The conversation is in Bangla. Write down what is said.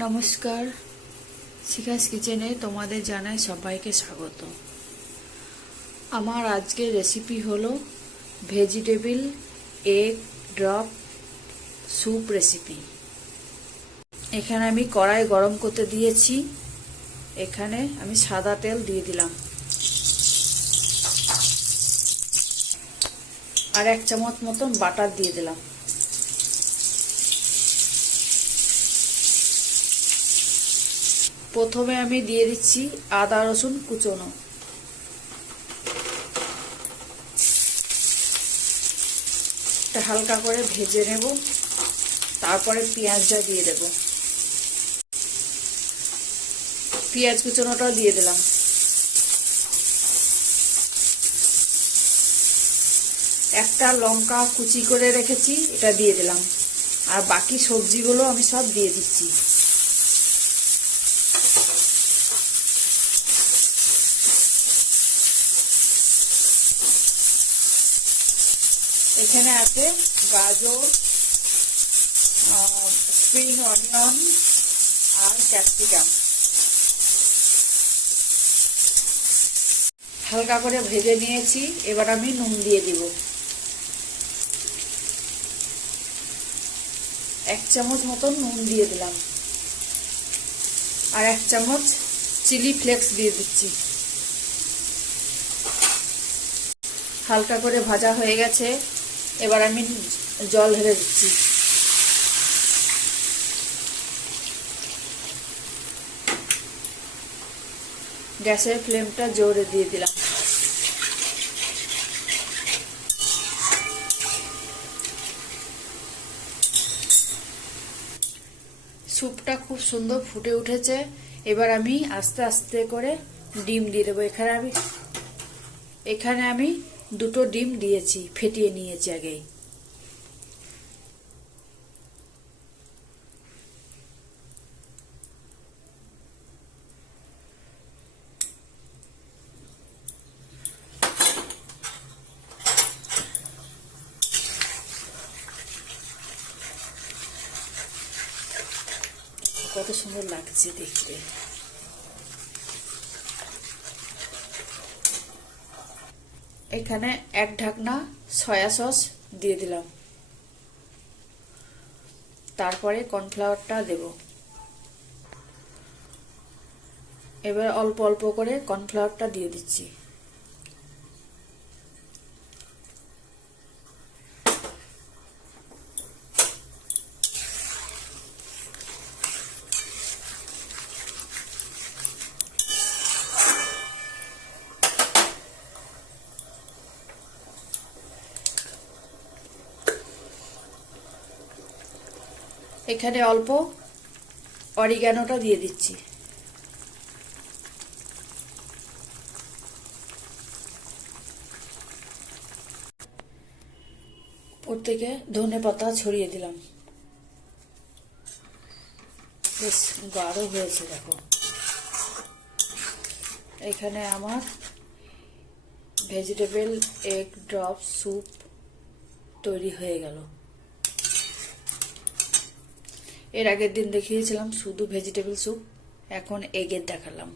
নমস্কার, শিখাস কিচেনে তোমাদের জানাই সবাইকে স্বাগত। আমার আজকের রেসিপি হলো vegetable egg drop soup recipe. এখানে আমি কড়াই গরম করতে দিয়েছি। এখানে আমি সাদা তেল দিয়ে দিলাম আর 1 চামচ মতন বাটার দিয়ে দিলাম। প্রথমে আমি দিয়ে দিচ্ছি আদা রসুন কুচনো। এটা হালকা করে ভেজে নেব, তারপরে পেঁয়াজটা দিয়ে দেব। পেঁয়াজ কুচনোটাও দিয়ে দিলাম। একটা লঙ্কা কুচি করে রেখেছি, এটা দিয়ে দিলাম। আর বাকি সবজিগুলো আমি সব দিয়ে দিচ্ছি। এখানে আছে গাজর, স্প্রিং অনিয়ন আর ক্যাপসিকাম। হালকা করে ভেজে নিয়েছি। এবার আমি নুন দিয়ে দিব। 1 চামচ মতন নুন দিয়ে দিলাম আর 1 চামচ চিলি ফ্লেক্স দিয়ে দিচ্ছি। হালকা করে ভাজা হয়ে গেছে। এবার আমি জল ঢেলে দিচ্ছি। গ্যাসের ফ্লেমটা জোরে দিয়ে দিলাম। স্যুপটা খুব সুন্দর ফুটে উঠেছে। এবার আমি আস্তে আস্তে করে ডিম দিয়ে দেবো। এখানে আমি 2টো ডিম দিয়েছি, ফেটিয়ে নিয়েছি আগেই। কত সুন্দর লাগছে দেখতে। এখানে 1 ঢাকনা সয়া সস দিয়ে দিলাম। তারপরে কর্নফ্লাওয়ারটা দেব। এবার অল্প অল্প করে কর্নফ্লাওয়ারটা দিয়ে দিচ্ছি। এখানে অল্প অরিগ্যানোটা দিয়ে দিচ্ছি। ওর থেকে ধনেপাতা ছড়িয়ে দিলাম। বেশ গাঢ় হয়েছে দেখো। এখানে আমার ভেজিটেবল এগ ড্রপ স্যুপ তৈরি হয়ে গেল। এর আগের দিন দেখিয়েছিলাম শুধু ভেজিটেবল স্যুপ, এখন এগের দেখালাম।